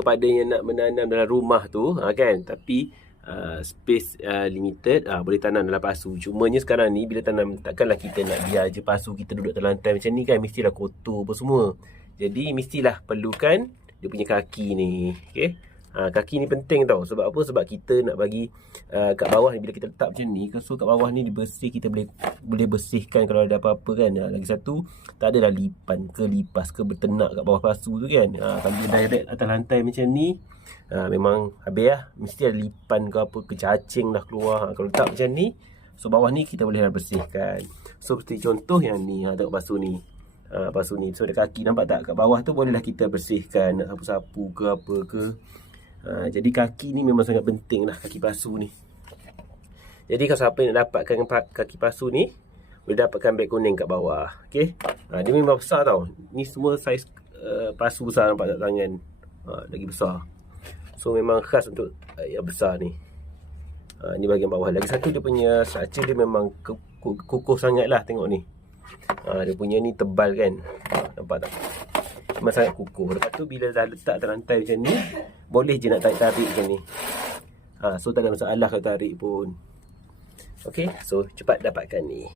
kepada yang nak menanam dalam rumah tu, kan, tapi space limited, boleh tanam dalam pasu. Cumanya sekarang ni bila tanam, takkanlah kita nak biar je pasu kita duduk dalam lantai macam ni kan, mestilah kotor apa semua. Jadi mestilah perlukan dia punya kaki ni. Okay, kaki ni penting tau. Sebab apa? Sebab kita nak bagi kat bawah ni, bila kita letak macam ni, so kat bawah ni dibersih, kita boleh bersihkan kalau ada apa-apa kan. Lagi satu, tak adalah lipan ke lipas ke bertenak kat bawah pasu tu kan. Kalau dia direct atas lantai macam ni, memang habis lah. Mesti ada lipan ke apa ke, cacing dah keluar. Kalau letak macam ni, so bawah ni kita boleh dah bersihkan. So seperti contoh yang ni, tengok pasu ni. Pasu ni, so ada kaki, nampak tak? Kat bawah tu bolehlah kita bersihkan, nak sapu-sapu ke apa ke. Jadi kaki ni memang sangat penting lah, kaki pasu ni. Jadi kalau siapa yang nak dapatkan kaki pasu ni, boleh dapatkan beg kuning kat bawah. Okay, dia memang besar tau. Ni semua saiz pasu besar, nampak tak tangan? Lagi besar. So memang khas untuk yang besar ni. Ni bahagian bawah. Lagi satu, dia punya structure dia memang kukuh sangat lah. Tengok ni, dia punya ni tebal kan. Nampak tak? Memang sangat kukuh. Lepas tu bila dah letak atas lantai macam ni, boleh je nak tarik macam ni. So tak ada masalah kalau tarik pun. Okay, so cepat dapatkan ni.